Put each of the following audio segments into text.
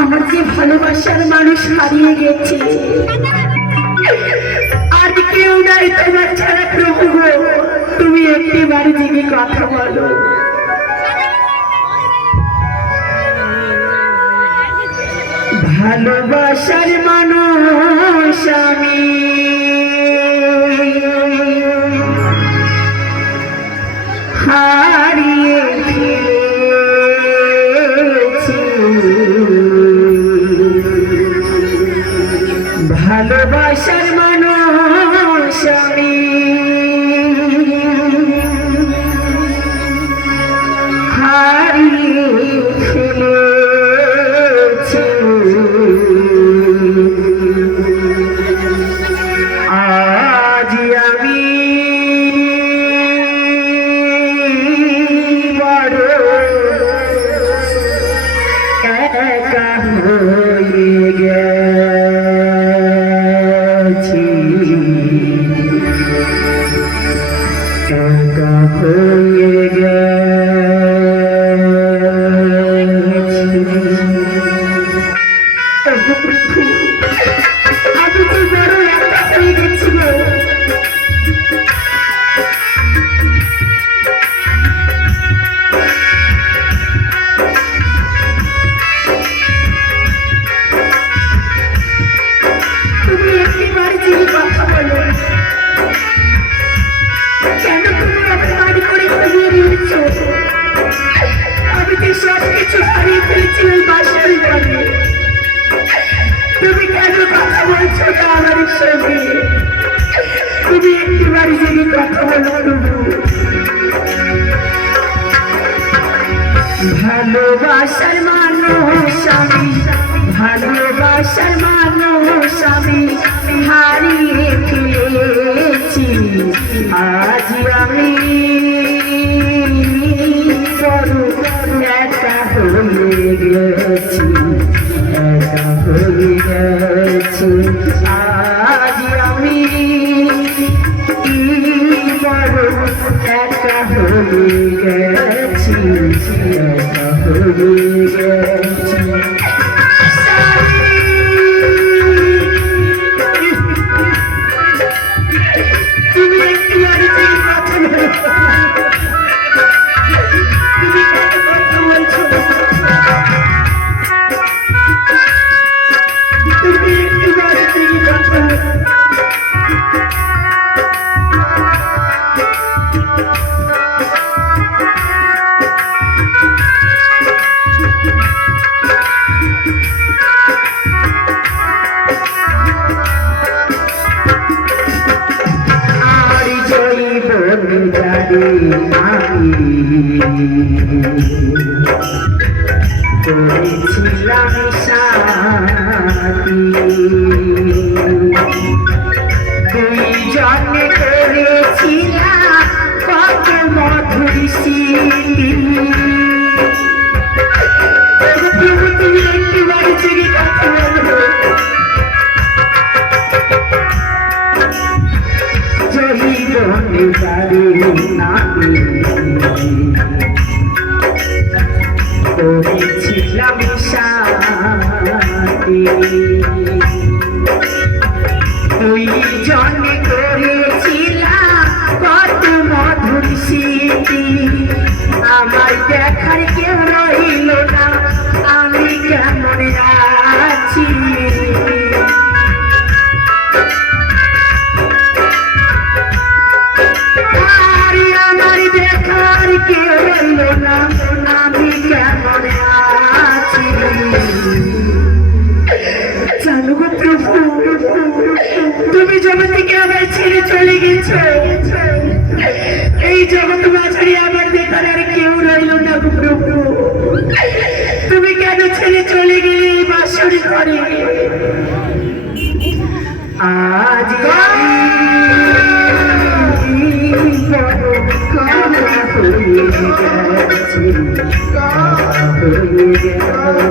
আমার যে ভালোবাসার মানুষ হারিয়ে গেছে, আর কেউ নাই তোমার ছাড়া প্রভু। তুমি একটিবার বাড়ি দিকে কথা বলো। ভালোবাসার মানুষ আমি। হা ভালোবাসার মানুষ আমি একা হয়ে গেছি আজ আমি একা হয়ে গেছি একা হয়ে গেছি করেছিলাম সাথী তুই জন্মে করেছিলাম কত মধুর স্মৃতি। তুমি একটি বাড়ি ছেড়ে কথা ছিলাম সাথী।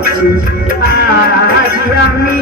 আজ আমি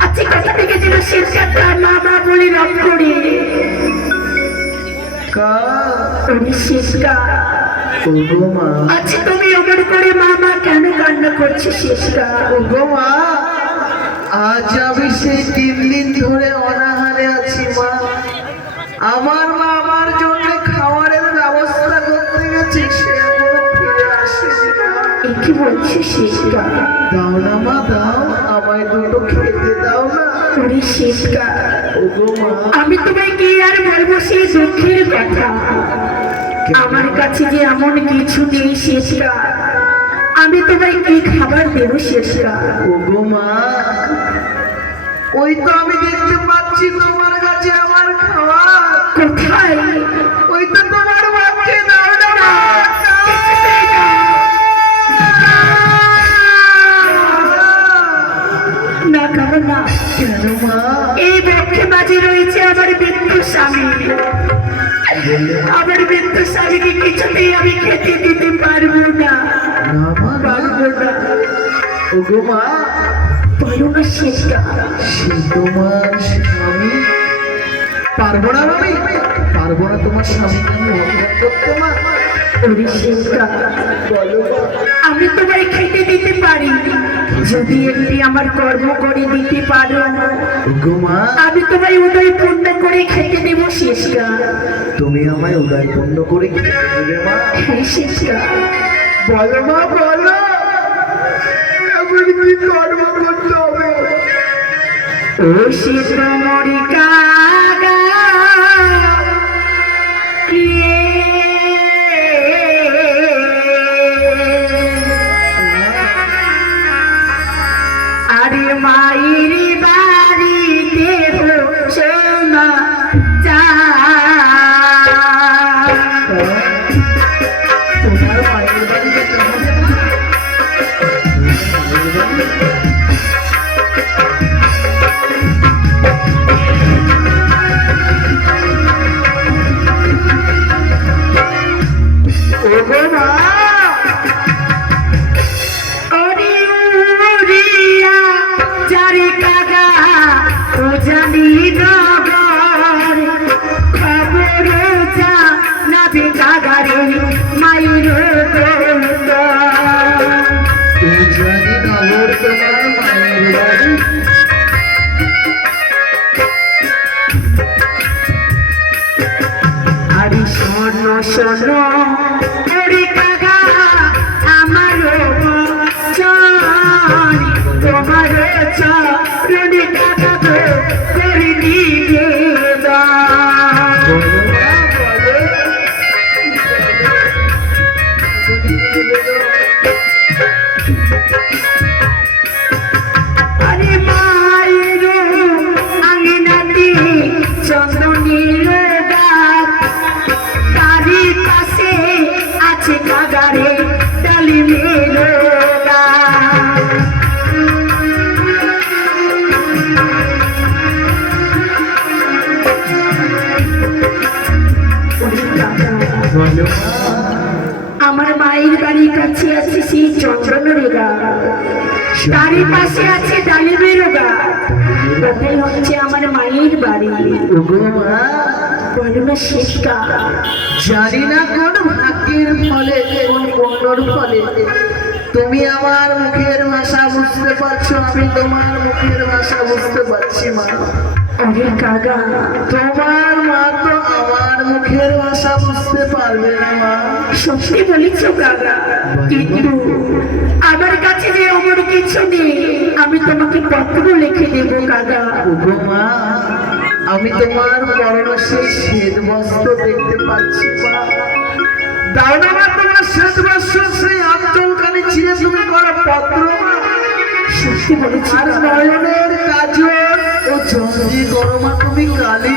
আচ্ছা কথা থেকে যেন শেষ বলে রব করি? উনি শেষকা আচ্ছা তুমি অমর করে মামা কেন কান্না করছ শেষকা মা আজ আমি সেই তিন দিন ধরে অনাহারে আছি মা। আমার মা এ কি দাও না মা দাও আমায় দুটো খেতে দাও না। উনি শেষকা আমি তোমায় কি আর বলব সেই দুঃখের কথা? আমার কাছে যে এমন কিছু নেই শেষকা আমি তোমায় কি খাবার দেবো শেষকা ওগো মা ওই তো আমি দেখতে পাচ্ছি তোমার কাছে আমার খাওয়া কোথায়? ওই তো তোমার বাপকে দাও এই বক্ষে মাঝে রয়েছে আমার বিন্দু স্বামী। আমার বিন্দু স্বামীকে কিছুতেই আমি খেতে দিতে পারব না। পারব না মা পারো না শেষটা সে তোমার স্বামী? পারব না আমি পারব না তোমার স্বামীকে আমি অপরাধ করতে মা তোমায় খেতে দিতে পারি। যদি একটি আমার কর্ম করে দিতে পারো। আমি তোমায় উদয় পূর্ণ করে খেতে দেবো শেষটা তুমি আমায় উদয় পূর্ণ করে খেতে দেবে মা। হ্যাঁ বলো মা বলো। এমন কি কর্ম করতে হবে। ও শীত মরি গো করে আমার মায়ের বাড়ির কাছে আছে সেই চন্দনের গাছ তারই পাশে আছে ডালিমের গাছ ওটাই হচ্ছে আমার মায়ের বাড়ি। বলো না জানি না কোন ভাগ্যের ফলে কোন পুণ্যর ফলে। তুমি আমার মুখের ভাষা বুঝতে পারছ আমি তোমার মুখের ভাষা বুঝতে পারছি মা। আরে কাকা তোমার মা তো আমার মুখের ভাষা বুঝতে পারবে না মা। সত্যি বলেছ কাকা কিন্তু আমার কাছে যে অমর কিছু নেই আমি তোমাকে পত্র লিখে দেবো কাকা। মা আমি তোমার পরশে শ্বেত বস্ত্র দেখতে পাচ্ছি মা। দাও না মা তোমার শ্বেত বস্ত্র সেই অঞ্চলখানে ছিঁড়ে তুমি করো পত্র সত্যি বলেছ আর নয়নের কাজল চন্দ্রী করো মা তুমি কালী।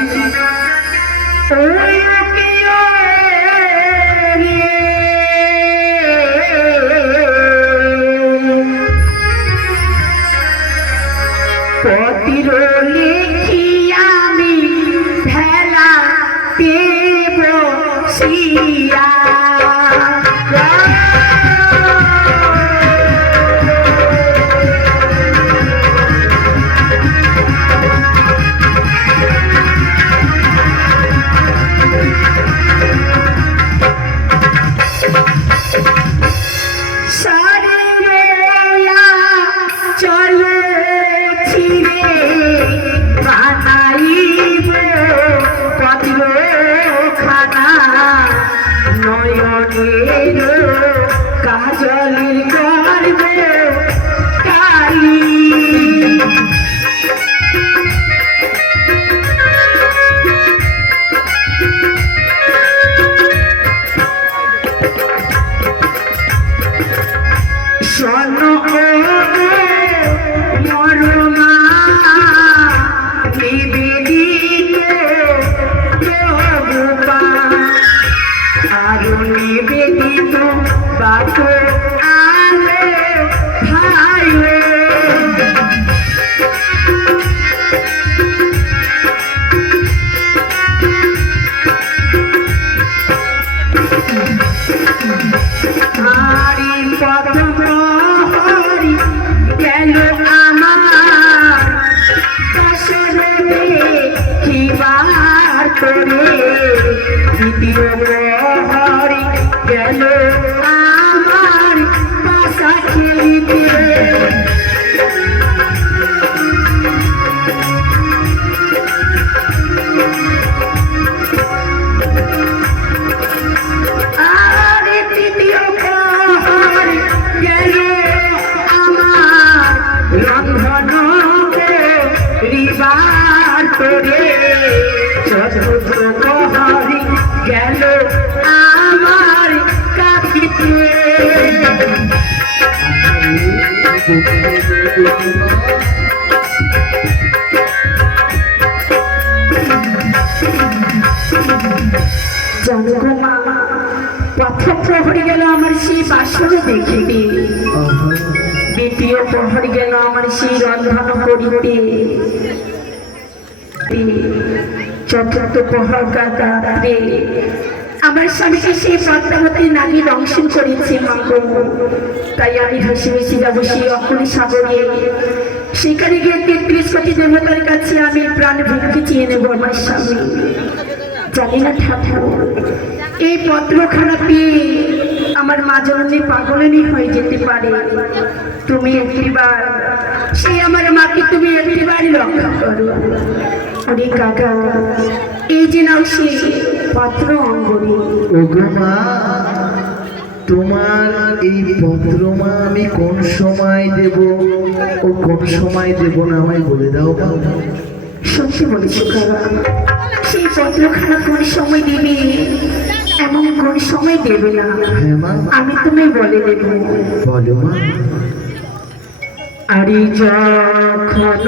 বাসনে দ্বিতীয় প্রহরী গেল আমার সেই রন্ধন করিতে চতুর্থ প্রহর রাত্রে আমার স্বামীকে সেই পদ্মাবতী নারী দংশন করেছে তাই আমি হাসি হাসি যাব সেই অকুলি সাগরে। সেখানে গিয়ে তেত্রিশ কোটি দেবতার কাছে আমি প্রাণ ভিক্ষি চেয়ে নেব আমার স্বামী। জানি না ঠাকুর, এই পত্রখানা পেয়ে আমার মা জননী পাগলেরই হয়ে যেতে পারে। তুমি একটিবার সেই আমার মাকে তুমি একটিবার রক্ষা করো। আরে কাকা এই যে নাও সে পত্র অঙ্গনে। মা তোমার এই পত্র মা আমি কোন সময় দেব? ও কোন সময় দেব না আমায় বলে দাও সত্যি বলেছ কাকা সেই পত্রখানা কোন সময় দেবে এমন কোন সময় দেবে না। হ্যাঁ আমি তুমি বলে দেবো। বলো মা। আরে যখন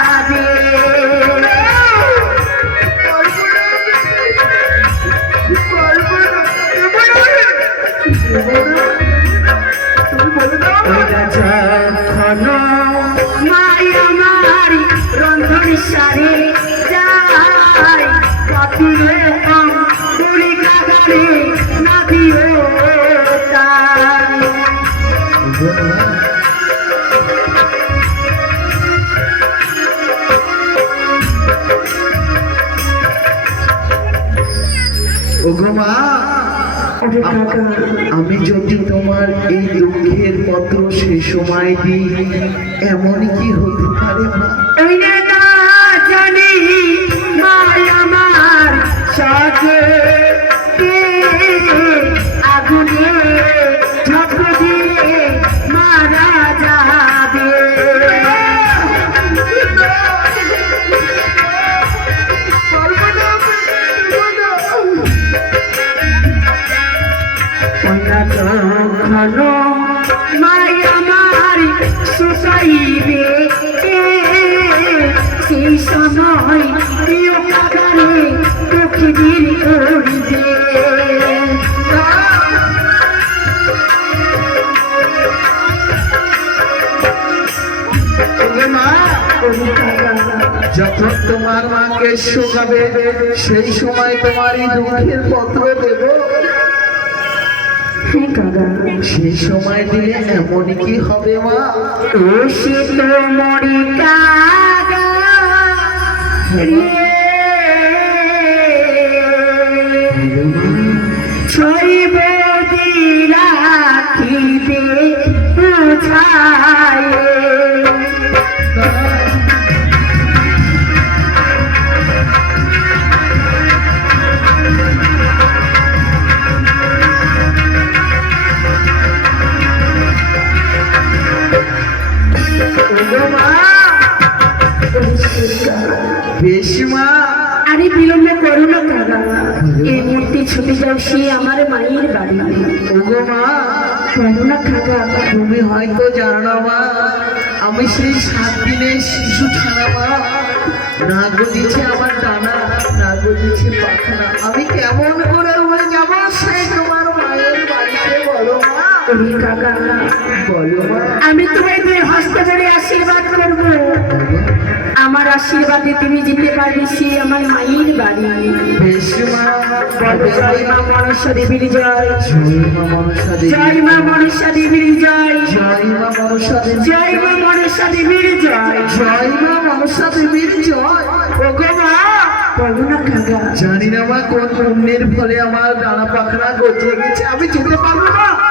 আমি যদি তোমার এই দুঃখের পত্র সে সময় দিই এমনই কি হতে পারে মা? যখন তোমার মাকে শোকাবে সেই সময় তোমার দুঃখের পত্র দেব। সেই সময় দিলে এমন কি হবে মা? ও সে তো মরি কাগা রে ছইব ছুটে যাও সে আমার মায়ের বাড়ি ওগো মা করো না কাকা তুমি হয়তো জানো না মা আমি সেই সাত দিনের শিশু ছাড়া মা। না গজিছে আমার ডানা না গজিছে পাখনা আমি কেমন করে উড়ে যাব সেই তোমার মায়ের বাড়িতে বলো মা? ওরে কাকা বলো মা। আমি তোমায় দুই হস্ত ধরে আশীর্বাদ করব। আমার আশীর্বাদে তুমি যেতে পারবে সে আমার মায়ের বাড়ি। জয় মা মনসা দেবীর জয়। জয় মা মনসা দেবীর জয় জয়। মা মনসা জয় মা মনসা দেবীর জয়। জয় মা মনসা দেবীর জয়। ওগো মা জানি না মা কোন পুণ্যের ফলে আমার ডানা পাখনা গজিয়ে গেছে। আমি যেতে পারব না।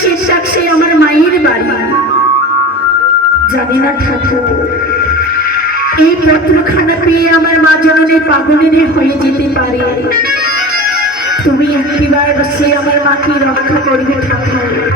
চলে গেল শেষ সে আমার মায়ের বাড়ি। জানি না ঠাকুর, এই পত্রখানা পেয়ে আমার মা জননী পাগলের হয়ে যেতে পারে। তুমি একটিবার সে আমার মাকে রক্ষা করবে ঠাকুর।